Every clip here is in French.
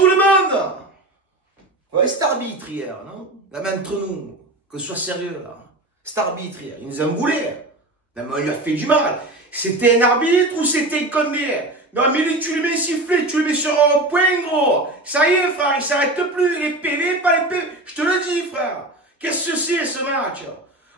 tout le monde! Ouais, cet arbitre hier, non? La main entre nous, que ce soit sérieux là. Cet arbitre hier, il nous a voulé. Non, mais on lui a fait du mal. C'était un arbitre ou c'était un condé? Non, mais lui, tu lui mets sifflet, tu lui mets sur un point, gros. Ça y est, frère, il s'arrête plus. Les PV, pas les PV. Je te le dis, frère. Qu'est-ce que c'est, ce match?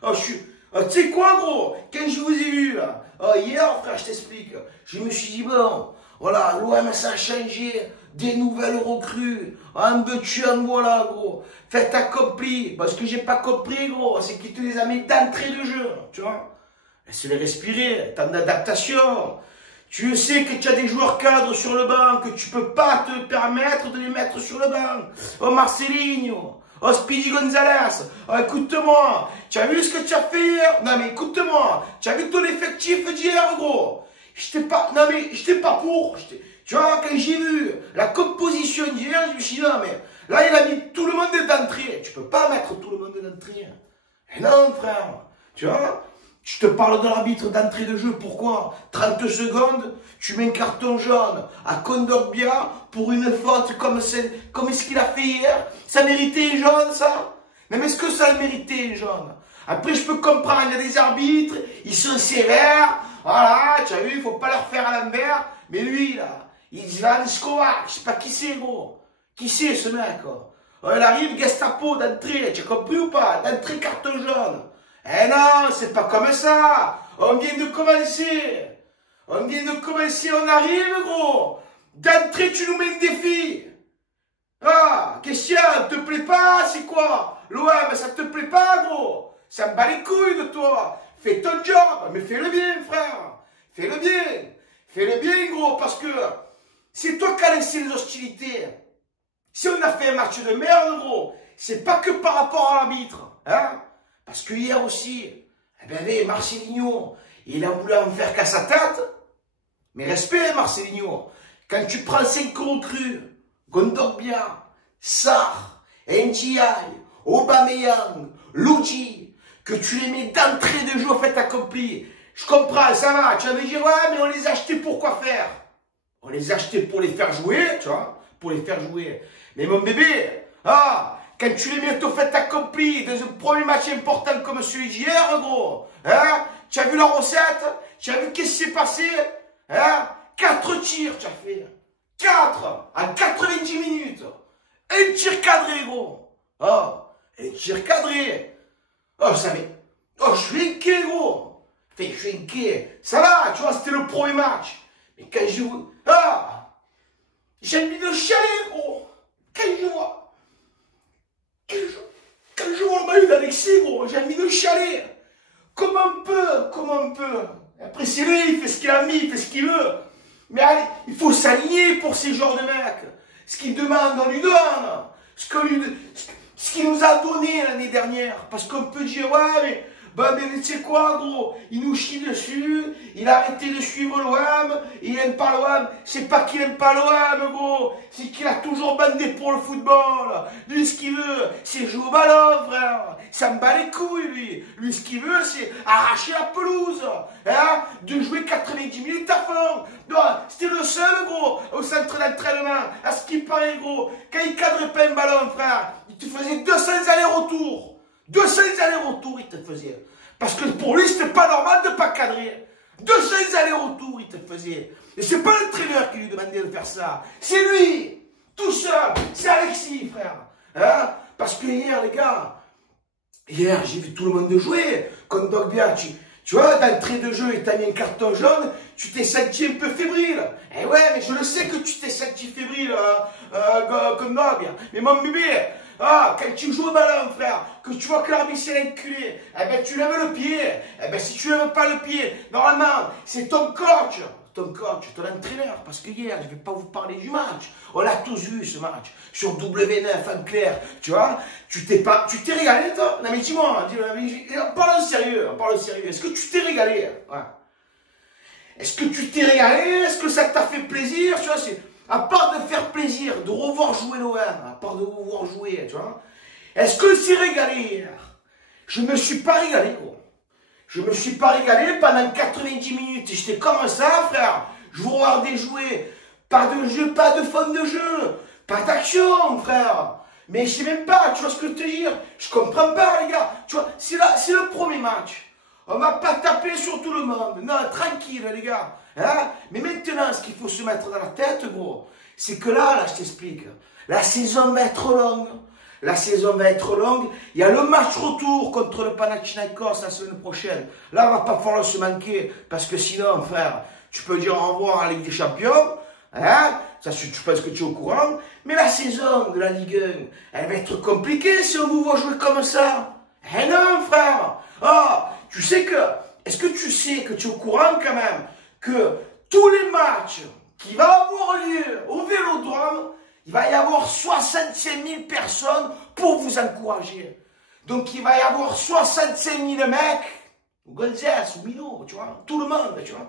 Oh, tu sais quoi, gros? Quand je vous ai vu, là, hier, frère, je t'explique. Je me suis dit, bon, voilà, l'OM, ça a changé. Des nouvelles recrues. Un Betu, un voilà, gros. Faites accompli. Parce que j'ai pas compris, gros, c'est qu'il te les a mis d'entrée de jeu, tu vois. Laisse-les respirer. Temps d'adaptation. Tu sais que tu as des joueurs cadres sur le banc, que tu peux pas te permettre de les mettre sur le banc. Oh, Marcelinho. Oh, Speedy Gonzalez. Oh, écoute-moi. Tu as vu ce que tu as fait hier? Non, mais écoute-moi. Tu as vu ton effectif d'hier, gros? Non, mais j'étais pas pour. Tu vois, quand j'ai vu la composition d'hier, je me suis dit, non, mais là, il a mis tout le monde d'entrée. Tu peux pas mettre tout le monde d'entrée. Et non, frère. Tu vois? Je te parle de l'arbitre d'entrée de jeu, pourquoi? 30 secondes, tu mets un carton jaune à Kondogbia pour une faute comme ce qu'il a fait hier. Ça méritait un jaune, ça? Mais est-ce que ça méritait un jaune? Après, je peux comprendre, il y a des arbitres, ils sont sévères, voilà, tu as vu, il faut pas leur faire à l'envers. Mais lui, là, Isvan Skovac, je sais pas qui c'est, gros. Qui c'est, ce mec, quoi? Il arrive, Gestapo d'entrée, tu as compris ou pas? D'entrée, carton jaune. Eh non, c'est pas comme ça. On vient de commencer. On vient de commencer, on arrive, gros. D'entrée, tu nous mets un défi. Ah, qu'est-ce qu'il y a? Te plaît pas? C'est quoi? L'OM, ça te plaît pas, gros? Ça me bat les couilles de toi. Fais ton job, mais fais-le bien, frère. Fais-le bien. Fais-le bien, gros, parce que c'est toi qui as laissé les hostilités. Si on a fait un match de merde, gros, c'est pas que par rapport à l'arbitre, hein? Parce que hier aussi, eh ben, Marcelinho, il a voulu en faire qu'à sa tête. Mais respect, Marcelinho. Quand tu prends 5 recrues, Kondogbia, Sarr, Ndiaye, Aubameyang, Luigi, que tu les mets d'entrée de jeu au fait accompli, je comprends, ça va. Tu vas me dire, ouais, mais on les a achetés pour quoi faire? On les a achetés pour les faire jouer, tu vois, pour les faire jouer. Mais mon bébé, quand tu les mets au fait accompli dans un premier match important comme celui d'hier, gros, hein, tu as vu la recette? Tu as vu qu'est-ce qui s'est passé? Hein? 4 tirs, tu as fait. 4 à 90 minutes. Un tir cadré, gros. Un tir cadré. Je suis inquiet, gros. Enfin, je suis inquiet. Ça va, tu vois, c'était le premier match. Mais quand je vois... j'ai envie de chialer, gros. Quand je vois le maillot d'Alexis, gros, j'ai envie de chialer. Comme un peu. Après, c'est lui, il fait ce qu'il a mis, il fait ce qu'il veut. Mais allez, il faut s'aligner pour ces genres de mecs. Ce qu'il demande, on lui donne. Ce qu'il nous a donné l'année dernière. Parce qu'on peut dire, ouais, mais tu sais quoi, gros, il nous chie dessus, il a arrêté de suivre l'OM, il aime pas l'OM. C'est pas qu'il aime pas l'OM, gros, c'est qu'il a toujours bandé pour le football. Lui, ce qu'il veut, c'est jouer au ballon, frère. Ça me bat les couilles, lui. Lui, ce qu'il veut, c'est arracher la pelouse, hein, de jouer 90 minutes à fond. C'était le seul, gros, au centre d'entraînement. À ce qui paraît, gros, quand il cadrait pas un ballon, frère, il te faisait 200 allers-retours. 200 allers-retours, il te faisait. Parce que pour lui, c'était pas normal de pas cadrer. 200 allers-retours, il te faisait. Et c'est pas l'entraîneur qui lui demandait de faire ça. C'est lui, tout seul. C'est Alexis, frère. Hein? Parce que hier, les gars, hier, j'ai vu tout le monde jouer. Kondogbia, tu vois, d'entrée de jeu, il t'a mis un carton jaune, tu t'es senti un peu fébrile. Eh ouais, mais je le sais que tu t'es senti fébrile, Kondogbia. Mais mon bébé, quand tu joues au ballon, frère, que tu vois que l'arbitre s'est enculé, eh ben tu lèves le pied. Eh ben si tu lèves pas le pied, normalement, c'est ton coach, ton entraîneur. Parce que hier, je vais pas vous parler du match. On l'a tous vu, ce match. Sur W9, en clair. Tu vois, tu t'es régalé, toi? Non, mais dis-moi, parle sérieux, Est-ce que tu t'es régalé? Ouais. Est-ce que tu t'es régalé? Est-ce que ça t'a fait plaisir? Tu vois, à part de faire plaisir, de revoir jouer l'OM, à part de revoir jouer, tu vois, est-ce que c'est régalé hier? Je me suis pas régalé, gros. Je me suis pas régalé pendant 90 minutes. J'étais comme ça, frère. Je vous regardais jouer. Pas de jeu, pas de fond de jeu. Pas d'action, frère. Mais je sais même pas, tu vois ce que je veux te dire? Je comprends pas, les gars. Tu vois, c'est le premier match. On va pas taper sur tout le monde. Non, tranquille, les gars. Hein? Mais maintenant, ce qu'il faut se mettre dans la tête, gros, c'est que là, je t'explique. La saison va être longue. La saison va être longue. Il y a le match retour contre le Panathinaikos la semaine prochaine. Là, on va pas falloir se manquer. Parce que sinon, frère, tu peux dire au revoir à la Ligue des Champions. Hein? Ça, je pense que tu es au courant. Mais la saison de la Ligue 1, elle va être compliquée si on vous voit jouer comme ça. Eh non, frère. Ah, tu sais que... Est-ce que tu sais que tu es au courant quand même que tous les matchs qui vont avoir lieu au Vélodrome, il va y avoir 65 000 personnes pour vous encourager. Donc, il va y avoir 65 000 mecs, ou Gonzès, ou Mino, tu vois, tout le monde, tu vois.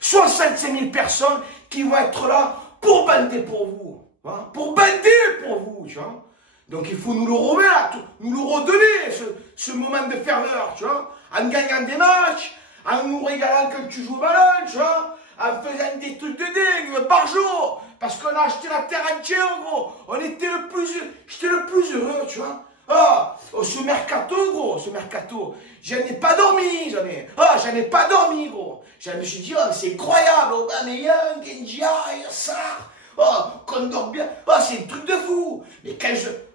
65 000 personnes qui vont être là pour bander pour vous. Hein, pour bander pour vous, tu vois. Donc, il faut nous le remettre, nous le redonner, ce moment de ferveur, tu vois. En gagnant des matchs, en nous régalant quand tu joues au ballon, tu vois. En faisant des trucs de dingue par jour. Parce qu'on a acheté la terre entière, gros. J'étais le plus heureux, tu vois. Ah, ce mercato, gros, ce mercato. J'en ai pas dormi, j'en ai pas dormi, gros. Je me suis dit, oh, c'est incroyable, Aubameyang, Ndiaye, Sarr. Oh, qu'on dort bien. Oh, c'est un truc de fou. Mais quand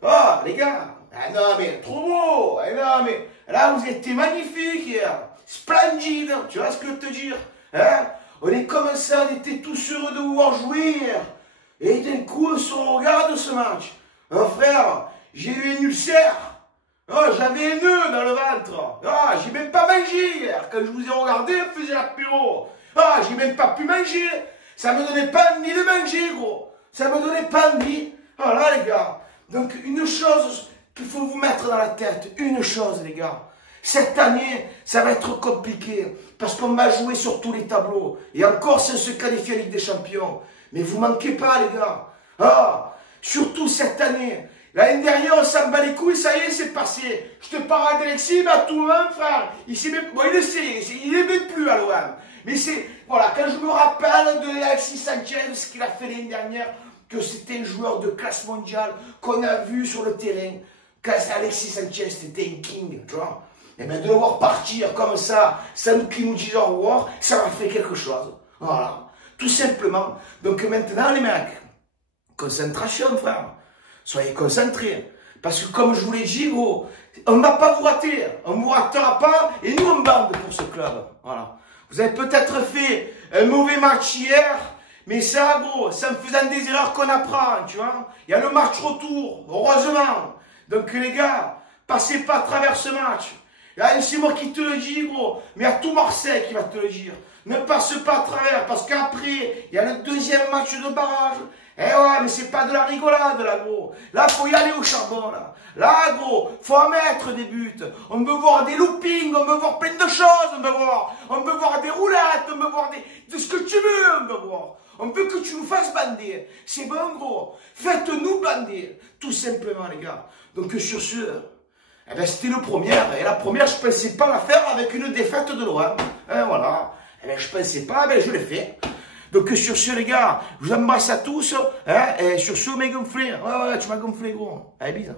oh, les gars. Ah non, mais trop beau. Ah non, mais là, vous étiez magnifiques hier. Splendide. Tu vois ce que je veux te dire? Hein? On est comme ça, on était tous heureux de vous voir jouer hier. Et d'un coup, on se regarde ce match. Oh frère, j'ai eu un ulcère. Oh, j'avais un nœud dans le ventre. Ah, j'ai même pas mangé hier. Quand je vous ai regardé, on faisait l'apéro. Ah, j'ai même pas pu manger. Ça me donnait pas envie de manger, gros. Ça me donnait pas envie. Voilà, les gars. Donc, une chose qu'il faut vous mettre dans la tête. Une chose, les gars. Cette année, ça va être compliqué. Parce qu'on va jouer sur tous les tableaux. Et encore, si on se qualifie à Ligue des Champions. Mais vous manquez pas, les gars. Ah, surtout cette année. L'année dernière, on s'en bat les couilles, ça y est, c'est passé. Je te parle d'Alexis, mais à tout le monde, frère. Il sait même, bon, il le sait, il est même plus à l'OM. Mais c'est, voilà, quand je me rappelle de Alexis Sanchez, ce qu'il a fait l'année dernière, que c'était un joueur de classe mondiale, qu'on a vu sur le terrain. Quand Alexis Sanchez, c'était un king, tu vois. Et bien, de le voir partir comme ça, sans qu'il nous dise au revoir, ça m'a fait quelque chose. Voilà. Tout simplement. Donc maintenant, les mecs, concentration, frère. Soyez concentrés. Parce que comme je vous l'ai dit, gros, on ne va pas vous rater. On ne vous ratera pas. Et nous, on bande pour ce club. Voilà. Vous avez peut-être fait un mauvais match hier. Mais ça, gros, c'est en faisant des erreurs qu'on apprend, tu vois. Il y a le match retour, heureusement. Donc les gars, passez pas à travers ce match. C'est moi qui te le dis, gros. Mais à tout Marseille qui va te le dire. Ne passe pas à travers, parce qu'après, il y a le deuxième match de barrage. Eh ouais, mais c'est pas de la rigolade, là, gros. Là, faut y aller au charbon, là. Là, gros, faut en mettre des buts. On veut voir des loopings, on veut voir plein de choses, on veut voir des roulettes, on veut voir de ce que tu veux, on veut voir. On veut que tu nous fasses bander. C'est bon, gros. Faites-nous bander. Tout simplement, les gars. Donc, sur ce, eh ben, c'était le premier. Et la première, je ne pensais pas la faire avec une défaite de l'OM. Voilà. Eh ben, je ne pensais pas, ben, je l'ai fait. Donc, sur ce, les gars, je vous embrasse à tous. Et sur ce, vous m'avez gonflé. Ouais, tu m'as gonflé, gros. Allez, bisous.